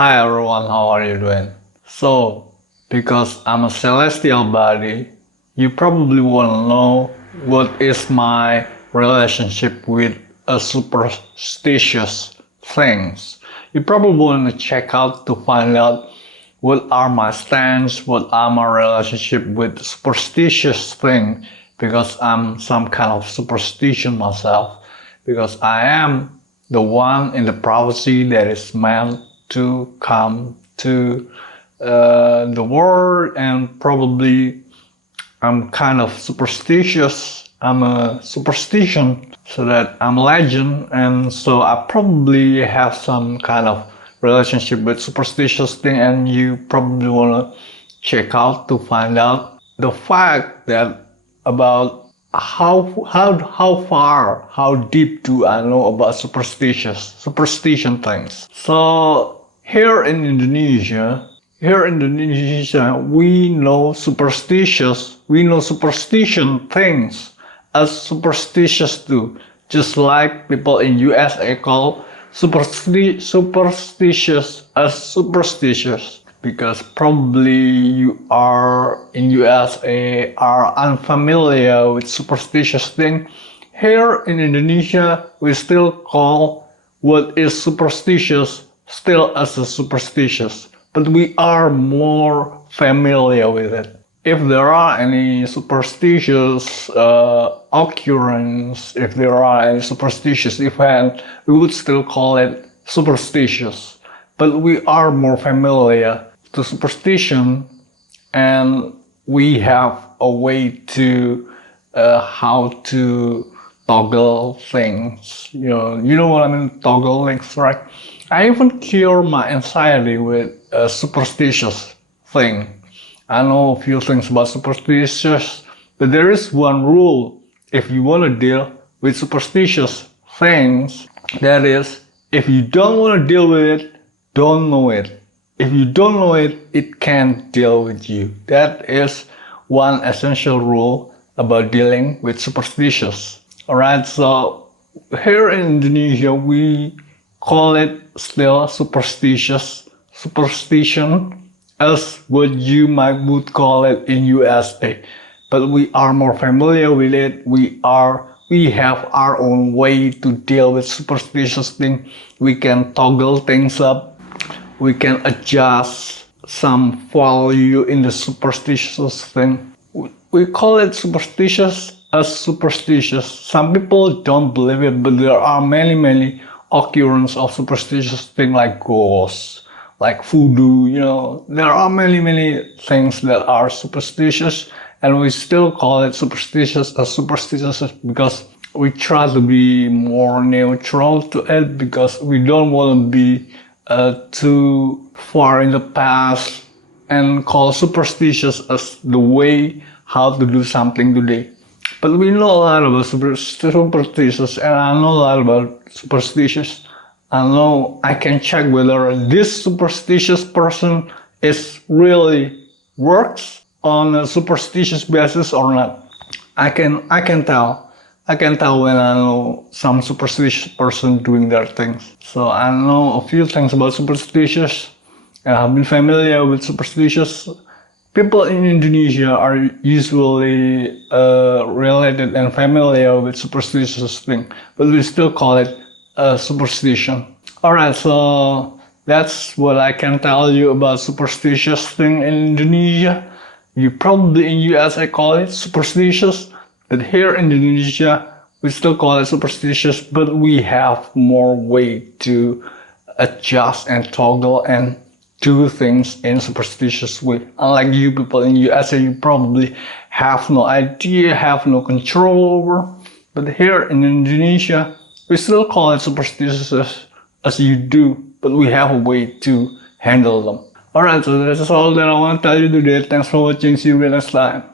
Hi everyone, how are you doing? So, because I'm a celestial body, you probably want to know what is my relationship with a superstitious things. You probably want to check out to find out what are my stance, what are my relationship with superstitious thing, because I'm some kind of superstition myself, because I am the one in the prophecy that is meant to come to the world, and probably I'm kind of superstitious. I'm a superstition, so that I'm a legend, and so I probably have some kind of relationship with superstitious thing, and you probably wanna check out to find out the fact that about how deep do I know about superstition things. So here in Indonesia, we know superstition things as superstitious too. Just like people in USA call superstitious as superstitious. Because probably you are in USA are unfamiliar with superstitious thing. Here in Indonesia, we still call what is superstitious still as a superstitious, but we are more familiar with it. If there are any superstitious occurrence, if there are any superstitious event, we would still call it superstitious. But we are more familiar to superstition, and we have a way to how to toggle things. You know what I mean, toggle things, right? I even cure my anxiety with a superstitious thing. I know a few things about superstitious, but there is one rule if you want to deal with superstitious things. That is, if you don't want to deal with it, don't know it. If you don't know it, it can't deal with you. That is one essential rule about dealing with superstitious. Alright, so here in Indonesia, we call it still superstition as what you would call it in USA. But we are more familiar with it. We have our own way to deal with superstitious things. We can toggle things up. We can adjust some value in the superstitious thing. We call it superstitious as superstitious. Some people don't believe it, but there are many occurrences of superstitious things like ghosts, like voodoo. There are many things that are superstitious, and we still call it superstitious as superstitious because we try to be more neutral to it, because we don't want to be too far in the past and call superstitious as the way how to do something today. But we know a lot about superstitious, and I know a lot about superstitious. I know I can check whether this superstitious person is really works on a superstitious basis or not. I can tell. I can tell when I know some superstitious person doing their things. So I know a few things about superstitious, and I've been familiar with superstitious. People in Indonesia are usually related and familiar with superstitious thing, but we still call it superstition. Alright, so that's what I can tell you about superstitious thing in Indonesia. You probably in USA call it superstitious, but here in Indonesia, we still call it superstitious, but we have more way to adjust and toggle and do things in superstitious way. Unlike you people in USA, you probably have no idea, have no control over. But here in Indonesia, we still call it superstitious as you do, but we have a way to handle them. Alright, so that's all that I want to tell you today. Thanks for watching. See you next time.